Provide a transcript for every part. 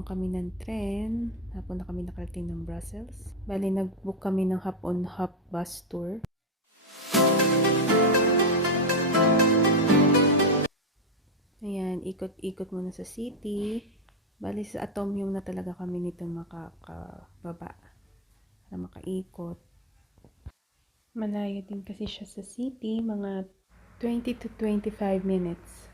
mo kami ng tren. Hapon na kami nakarating ng Brussels. Bali, nag-book kami ng hop-on-hop bus tour. Ayan, ikot-ikot muna sa city. Bali, sa Atomium na talaga kami nito makakababa. Para makaikot. Malayo din kasi siya sa city. Mga 20 to 25 minutes.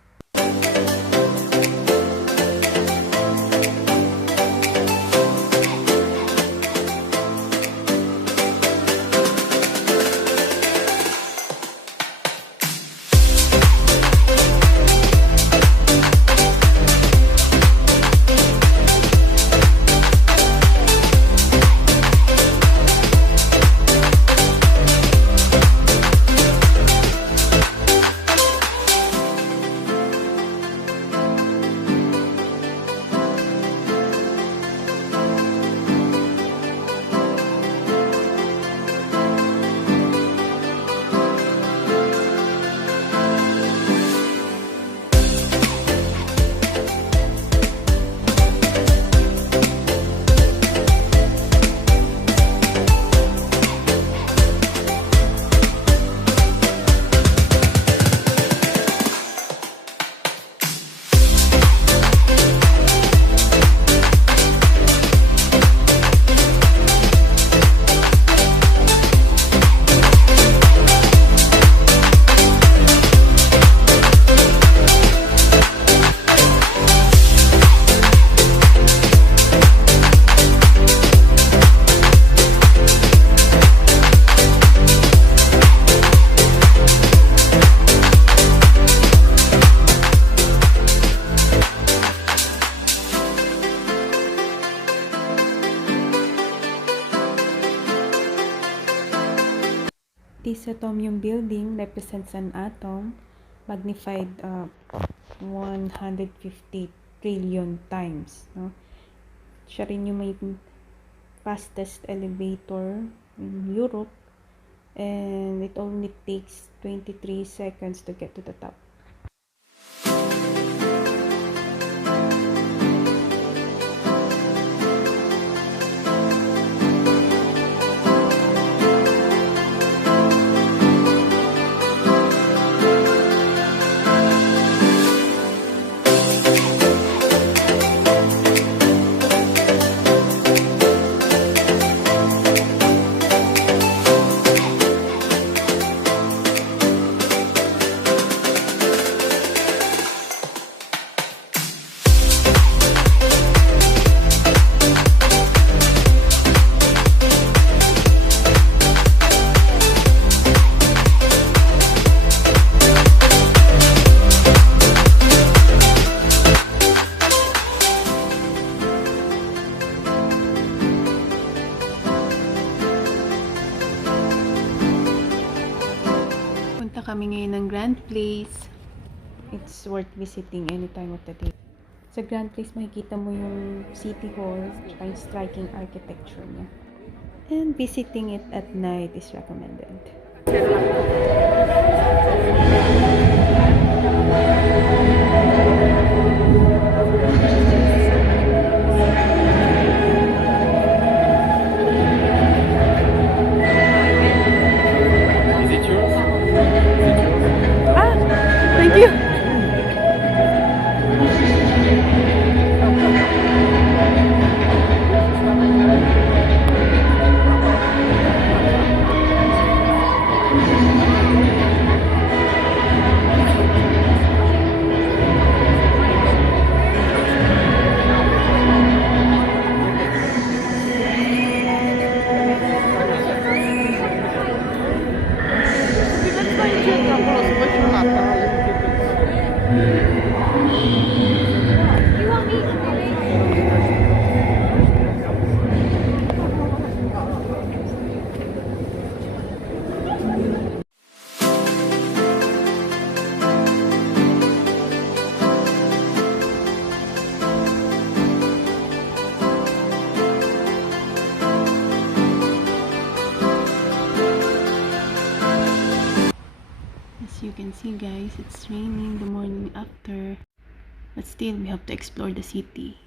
This Atomium building represents an atom magnified 150 trillion times. No? Siya rin yung may fastest elevator in Europe, and it only takes 23 seconds to get to the top. Kami ngayon ng Grand Place. It's worth visiting any time of the day. Sa Grand Place, makikita mo yung City Hall at yung striking architecture niya. And visiting it at night is recommended. You can see, guys, it's raining the morning after, but still we have to explore the city.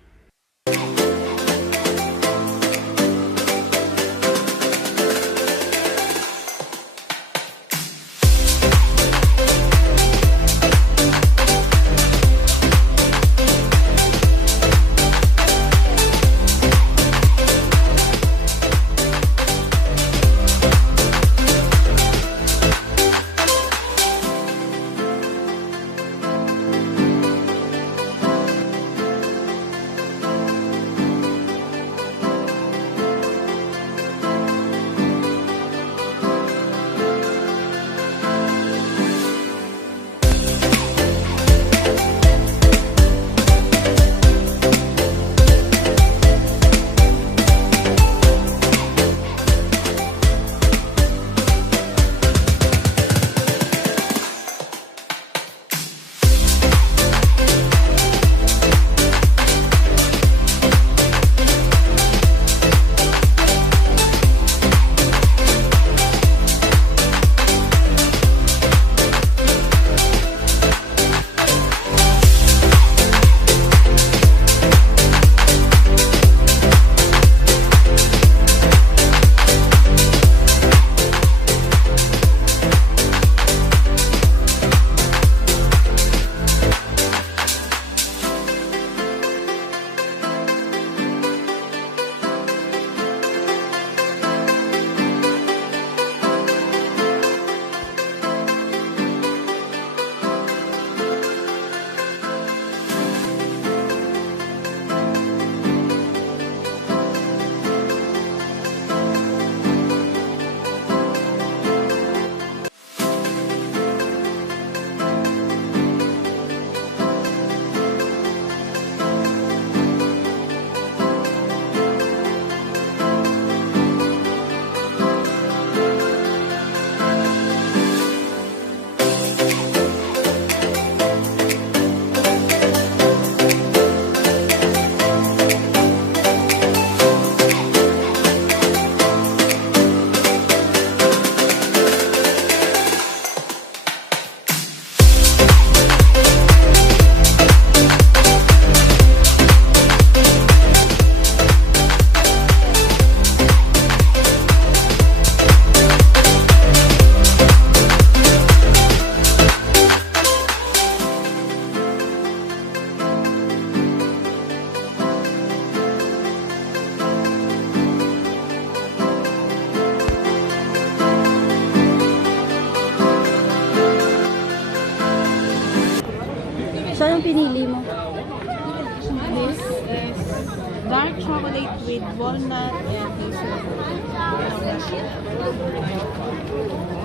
Dark chocolate with walnut and hazelnut.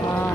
Wow.